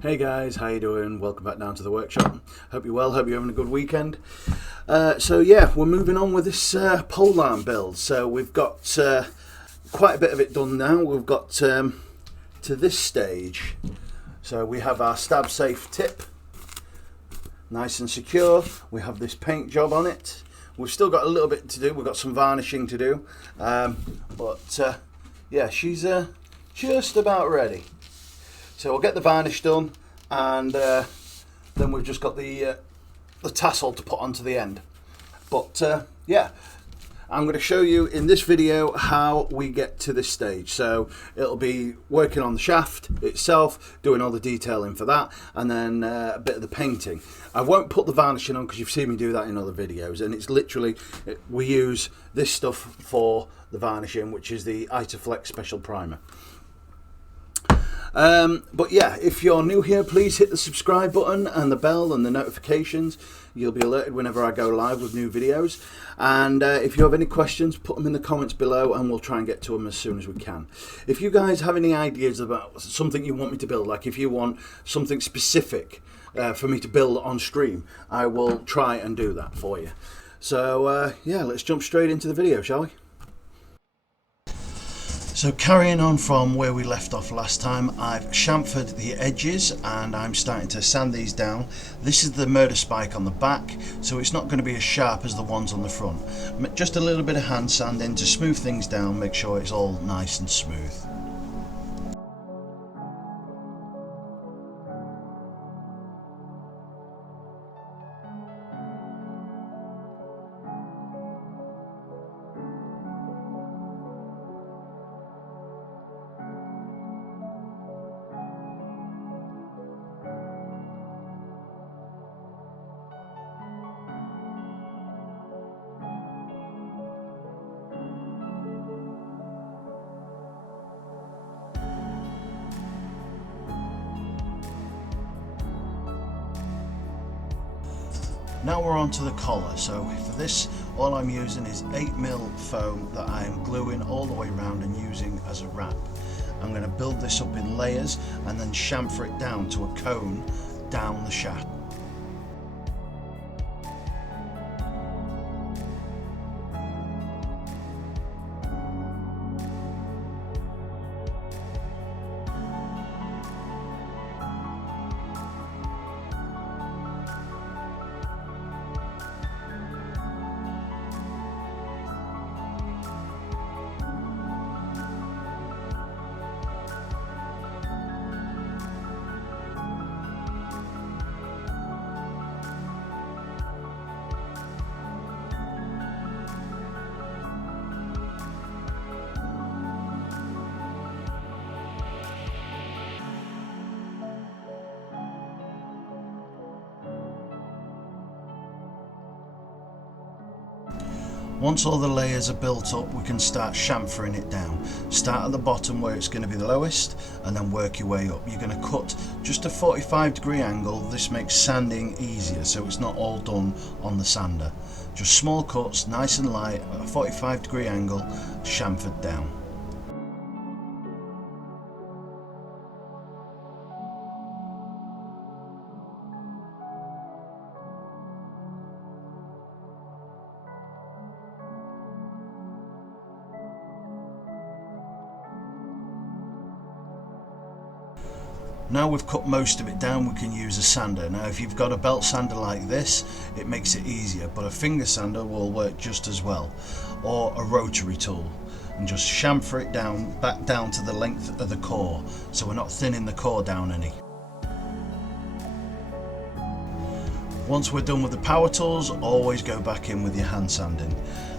Hey guys, how you doing? Welcome back down to the workshop. Hope you're well, hope you're having a good weekend. So yeah, we're moving on with this pole arm build. So we've got quite a bit of it done now. We've got to this stage. So we have our stab safe tip, nice and secure. We have this paint job on it. We've still got a little bit to do. We've got some varnishing to do. Yeah, she's just about ready. So we'll get the varnish done, and then we've just got the tassel to put onto the end. But yeah, I'm going to show you in this video how we get to this stage. So it'll be working on the shaft itself, doing all the detailing for that, and then a bit of the painting. I won't put the varnishing on because you've seen me do that in other videos, and it's literally, we use this stuff for the varnishing, which is the Itaflex Special Primer. But yeah, if you're new here, please hit the subscribe button and the bell and the notifications. You'll be alerted whenever I go live with new videos. And if you have any questions, put them in the comments below and we'll try and get to them as soon as we can. If you guys have any ideas about something you want me to build, like if you want something specific for me to build on stream, I will try and do that for you. So yeah, let's jump straight into the video, shall we? So carrying on from where we left off last time, I've chamfered the edges and I'm starting to sand these down. This is the murder spike on the back, so it's not going to be as sharp as the ones on the front. Just a little bit of hand sanding to smooth things down, make sure it's all nice and smooth. Now we're on to the collar. So for this, all I'm using is 8mm foam that I am gluing all the way around and using as a wrap. I'm going to build this up in layers and then chamfer it down to a cone down the shaft. Once all the layers are built up, we can start chamfering it down. Start at the bottom where it's going to be the lowest and then work your way up. You're going to cut just a 45-degree angle. This makes sanding easier, so it's not all done on the sander. Just small cuts, nice and light, at a 45-degree angle, chamfered down. Now we've cut most of it down, we can use a sander. Now if you've got a belt sander like this, it makes it easier, but a finger sander will work just as well, or a rotary tool, and just chamfer it down, back down to the length of the core, so we're not thinning the core down any. Once we're done with the power tools, always go back in with your hand sanding.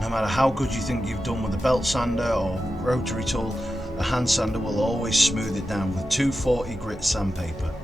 No matter how good you think you've done with a belt sander or rotary tool, a hand sander will always smooth it down with 240 grit sandpaper.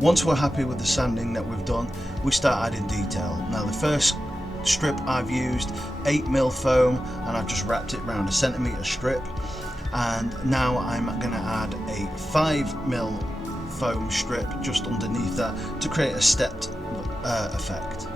Once we're happy with the sanding that we've done, we start adding detail. Now the first strip I've used 8mm foam and I've just wrapped it around a centimetre strip, and now I'm going to add a 5mm foam strip just underneath that to create a stepped effect.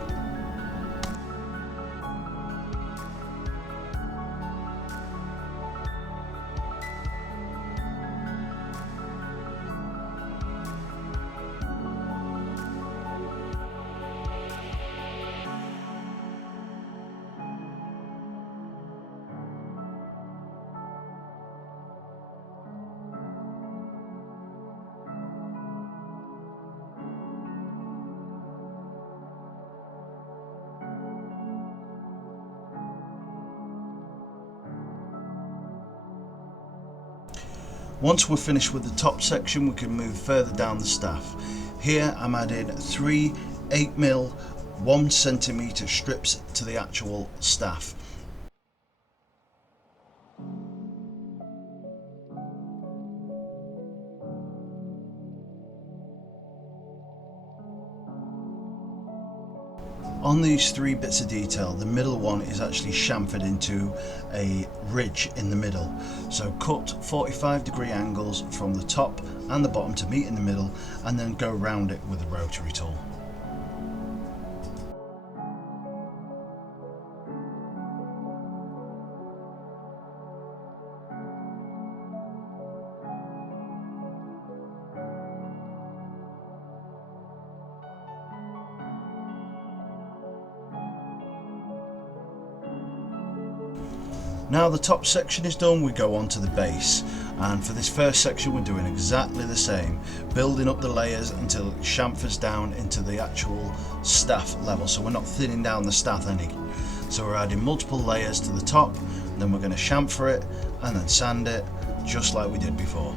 Once we're finished with the top section, we can move further down the staff. Here I'm adding 3 8mm 1 cm strips to the actual staff. On these 3 bits of detail, the middle one is actually chamfered into a ridge in the middle. So cut 45-degree angles from the top and the bottom to meet in the middle, and then go round it with a rotary tool. Now the top section is done, we go on to the base, and for this first section we're doing exactly the same, building up the layers until it chamfers down into the actual staff level, so we're not thinning down the staff any. So we're adding multiple layers to the top, then we're going to chamfer it and then sand it just like we did before.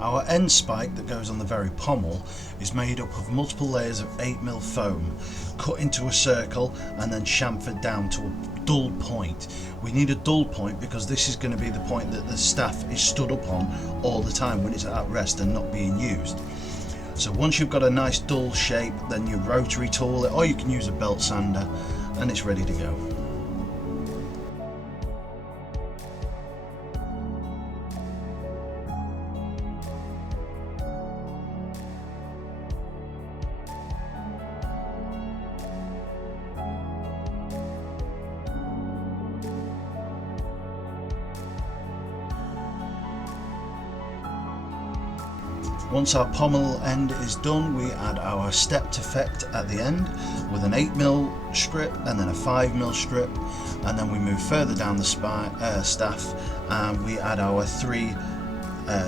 Our end spike that goes on the very pommel is made up of multiple layers of 8mm foam, cut into a circle and then chamfered down to a dull point. We need a dull point because this is going to be the point that the staff is stood up on all the time when it's at rest and not being used. So once you've got a nice dull shape, then you rotary tool it, or you can use a belt sander, and it's ready to go. Once our pommel end is done, we add our stepped effect at the end with an 8mm strip and then a 5mm strip, and then we move further down the staff and we add our 3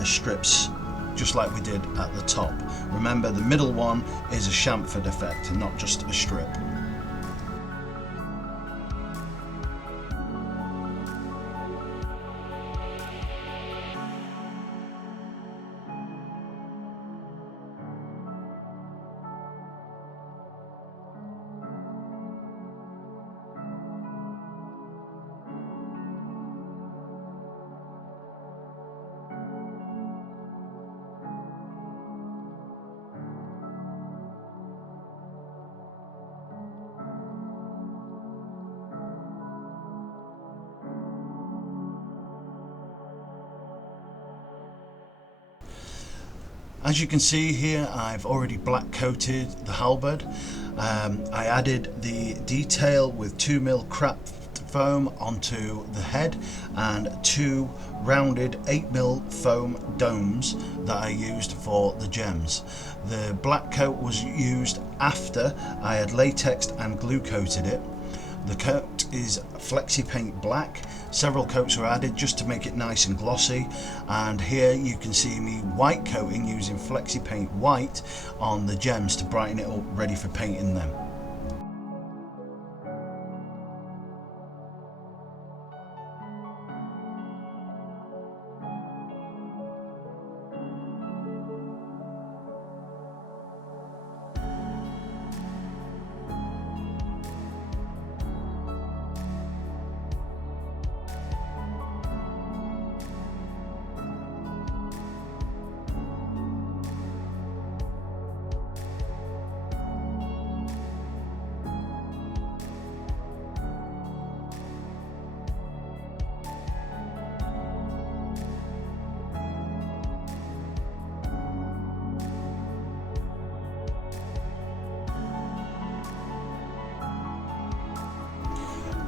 strips just like we did at the top. Remember, the middle one is a chamfered effect and not just a strip. As you can see here, I've already black coated the halberd. I added the detail with 2mm craft foam onto the head and 2 rounded 8mm foam domes that I used for the gems. The black coat was used after I had latexed and glue coated it. The coat is Flexi Paint black. Several coats were added just to make it nice and glossy, and here you can see me white coating using Flexi Paint white on the gems to brighten it up, ready for painting them.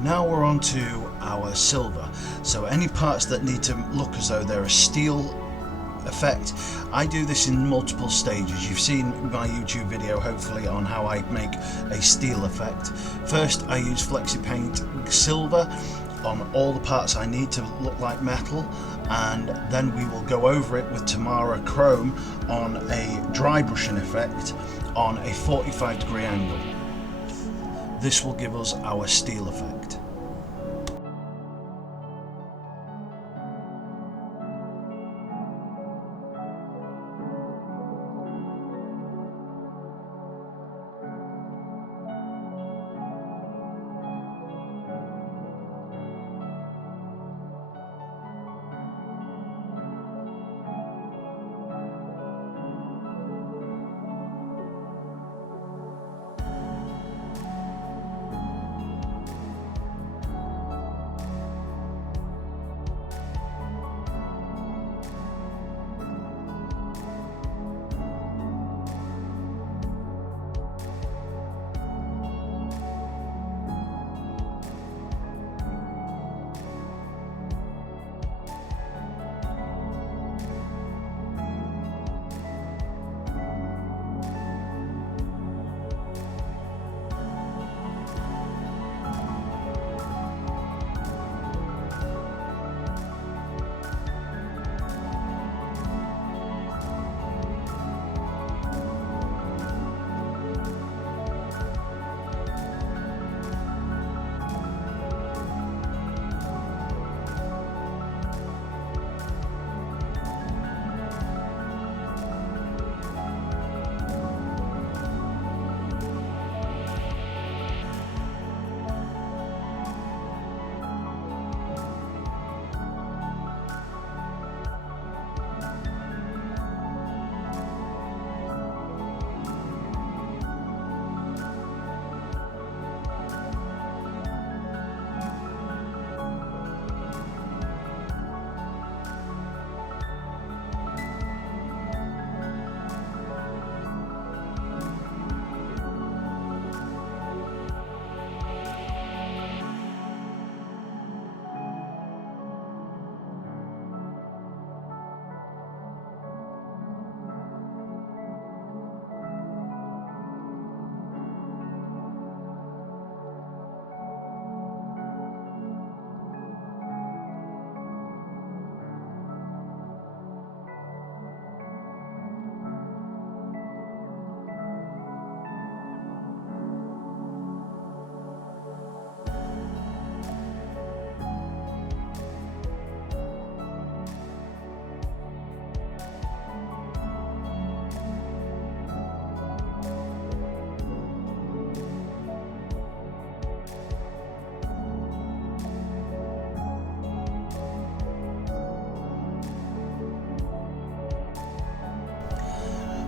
Now we're on to our silver. So any parts that need to look as though they're a steel effect, I do this in multiple stages. You've seen my YouTube video hopefully on how I make a steel effect. First I use Flexi Paint silver on all the parts I need to look like metal, and then we will go over it with Tamara Chrome on a dry brushing effect on a 45-degree angle. This will give us our steel effect.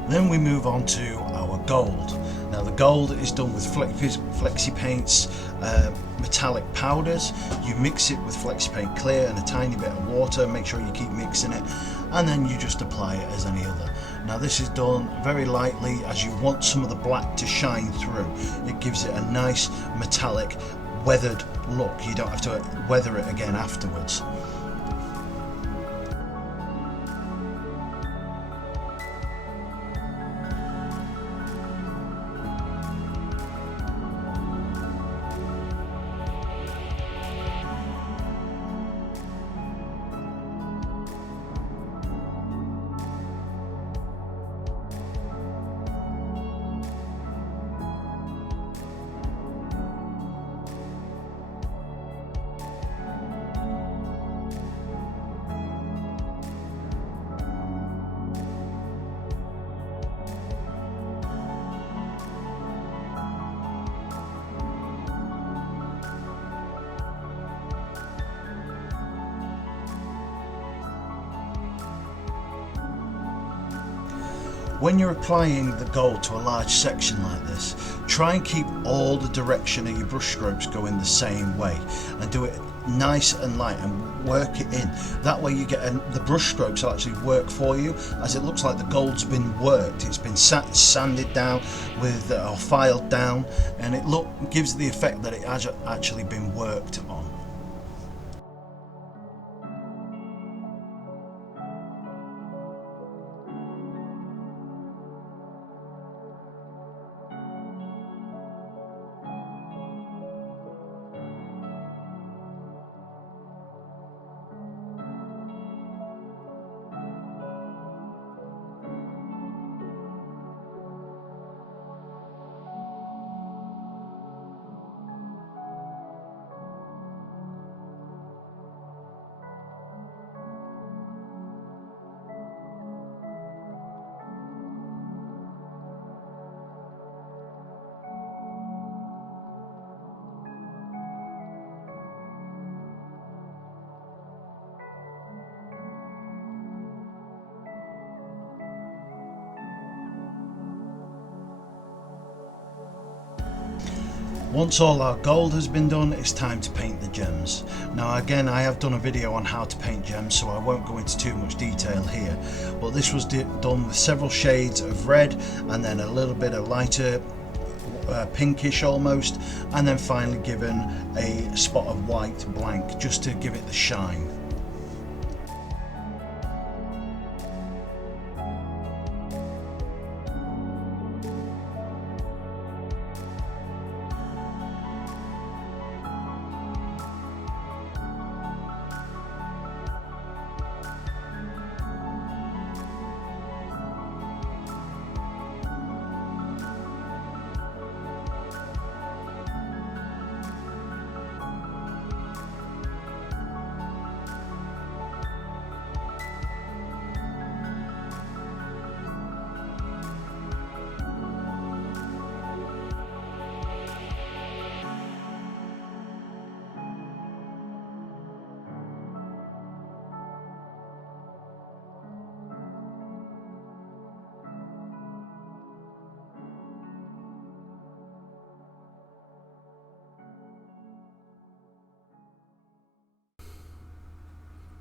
Then we move on to our gold. Now the gold is done with Flexi Paint's metallic powders. You mix it with Flexi Paint clear and a tiny bit of water, make sure you keep mixing it, and then you just apply it as any other. Now this is done very lightly as you want some of the black to shine through. It gives it a nice metallic weathered look. You don't have to weather it again afterwards. When you're applying the gold to a large section like this, try and keep all the direction of your brush strokes going the same way and do it nice and light and work it in. That way you get the brush strokes will actually work for you, as it looks like the gold's been worked. It's been sanded down with or filed down, and it gives the effect that it has actually been worked on. Once all our gold has been done, it's time to paint the gems. Now again, I have done a video on how to paint gems, so I won't go into too much detail here, but this was done with several shades of red and then a little bit of lighter pinkish almost, and then finally given a spot of white blank just to give it the shine.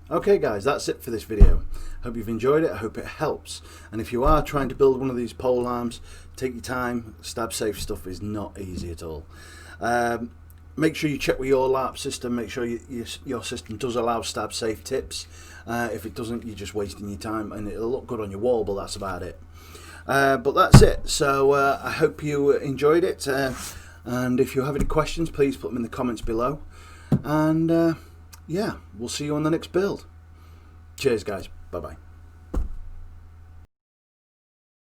Okay guys, that's it for this video. Hope you've enjoyed it. I hope it helps. And if you are trying to build one of these pole arms, take your time. Stab safe stuff is not easy at all. Make sure you check with your LARP system. Make sure your system does allow stab safe tips. If it doesn't, you're just wasting your time, and it'll look good on your wall, but that's about it. But that's it. So I hope you enjoyed it. And if you have any questions, please put them in the comments below. And yeah, we'll see you on the next build. Cheers guys, bye bye.